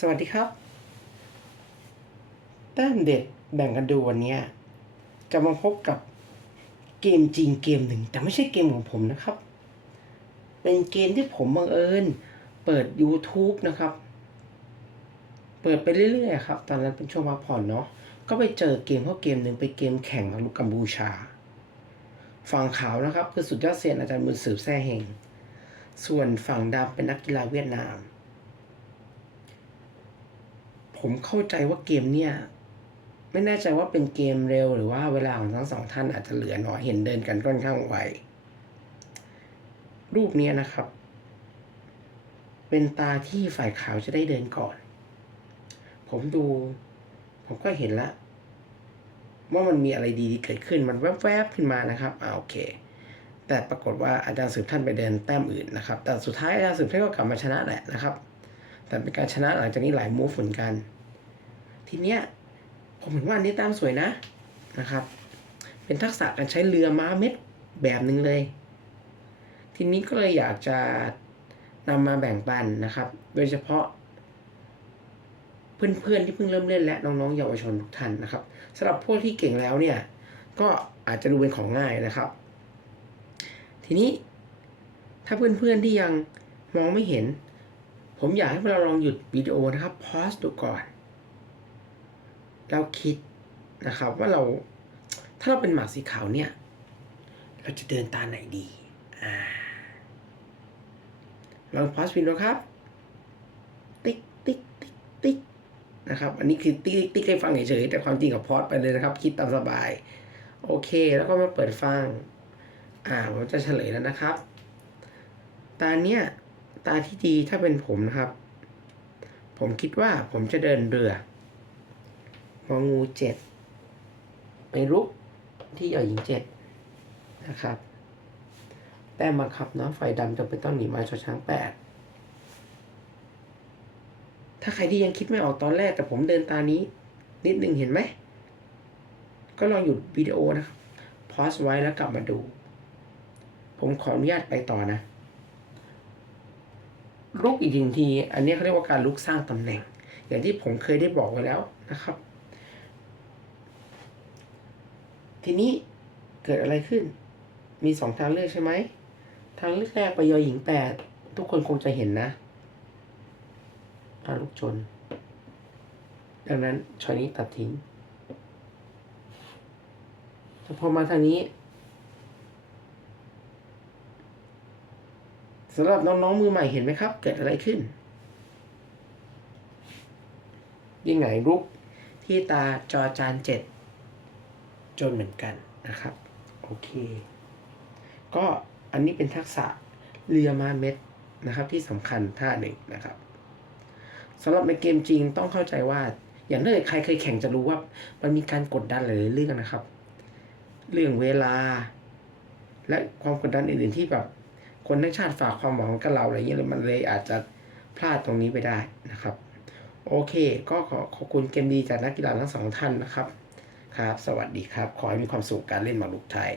สวัสดีครับ แต้มเด็ดแบ่งกันดูวันนี้ จะมาพบกับเกมจริงเกมหนึ่ง แต่ไม่ใช่เกมของผมนะครับ เป็นเกมที่ผมบังเอิญเปิด YouTube นะครับ เปิดไปเรื่อยๆครับ ตอนนั้นเป็นช่วงพักผ่อนเนาะ ก็ไปเจอเกมเข้าเกมหนึ่งไปนเกมแข่งกับลูกกัมพูชา ฝั่งขาวนะครับ คือสุดยอดเซียนอาจารย์บุญสืบแซ่เฮงส่วนฝั่งดำเป็นนักกีฬาเวียดนาม ผมเข้าใจว่าเกมเนี่ย ไม่แน่ใจว่าเป็นเกมเร็วหรือว่าเวลาของทั้งสองท่านอาจจะเหลือน้อยเห็นเดินกันค่อนข้างไวรูปเนี้ยนะครับ เป็นตาที่ฝ่ายขาวจะได้เดินก่อน ผมดู ผมก็เห็นละว่ามันมีอะไรดีๆเกิดขึ้นมันแวบๆขึ้นมานะครับอ่าโอเคแต่ปรากฏว่าอาจารย์สืบท่านไปเดินแต้มอื่นนะครับ แต่สุดท้ายอาจารย์สืบท่านก็กลับมาชนะแหละนะครับ แต่เป็นการชนะหลังจากนี้หลายมูฟเหมือนกัน ทีเนี้ยผมเห็นว่าอันนี้ต้มสวยนะนะครับ เป็นทักษะการใช้เรือม้าเม็ดแบบหนึ่งเลย ทีนี้ก็เลยอยากจะนำมาแบ่งปันนะครับ โดยเฉพาะ เพื่อนๆที่เพิ่งเริ่มเล่นและน้องๆเยาวชนทุกท่านนะครับสำหรับพวกที่เก่งแล้วเนี่ย ก็อาจจะดูเป็นของง่ายนะครับ ทีนี้ถ้าเพื่อนๆที่ยังมองไม่เห็น ผมอยากให้เราลองหยุดวิดีโอนะครับพอสดูก่อน เราคิดนะครับว่าเราถ้าเราเป็นหมากสีขาวเนี่ย เราจะเดินตาไหนดีอ่าลองพอสวินดีโอครับ ติ๊กติ๊กติ๊กติ๊กนะครับ อันนี้คือติ๊กติ๊กติ๊กให้ฟังเฉยๆแต่ความจริงกับพอสไปเลยนะครับ คิดตามสบาย โอเค แล้วก็มาเปิดฟัง อ่าผมจะเฉลยแล้วนะครับ ตาเนี้ย ตาที่ดีถ้าเป็นผมนะครับ ผมคิดว่าผมจะเดินเรือมองูเจ็ดไปรุกที่ยอหญิงเจ็ดนะครับแต้มบังคับเนาะไฟดำจะเป็นต้องหนีไม้ชอช้างแปดถ้าใครที่ยังคิดไม่ออกตอนแรกแต่ผมเดินตานี้ นิดนึงเห็นไหม ก็ลองหยุดวิดีโอนะครับพอสไว้แล้วกลับมาดู ผมขออนุญาตไปต่อนะ ลุกอีกหนึ่งที อันนี้เขาเรียกว่าการลุกสร้างตำแหน่ง อย่างที่ผมเคยได้บอกไว้แล้วนะครับ ทีนี้เกิดอะไรขึ้น มีสองทางเลือกใช่ไหม ทางเลือกแรกไปยอหญิงแปดทุกคนคงจะเห็นนะอาลูกชน ดังนั้นชอยนี้ตัดทิ้งแต่พอมาทางนี้ สำหรับน้องๆมือใหม่เห็นไหมครับ เกิดอะไรขึ้นยังไงรุกที่ตาจอจานเจ็ดจนเหมือนกันนะครับ โอเค ก็อันนี้เป็นทักษะเรือมาเม็ดนะครับที่สำคัญท่าหนึ่งนะครับสำหรับในเกมจริงต้องเข้าใจว่าอย่างถ้าเกิดใครเคยแข่งจะรู้ว่ามันมีการกดดันหลายเรื่องนะครับ เรื่องเวลา และความกดดันอื่นๆที่แบบ คนทั้งชาติฝากความหวังกับเราอะไรเงี้ยเลยมันเลยอาจจะพลาดตรงนี้ไปได้นะครับ โอเค ก็ขอขอบคุณเกมดีจากนักกีฬาทั้งสองท่านนะครับครับ สวัสดีครับ ขอให้มีความสุขการเล่นหมากรุกไทย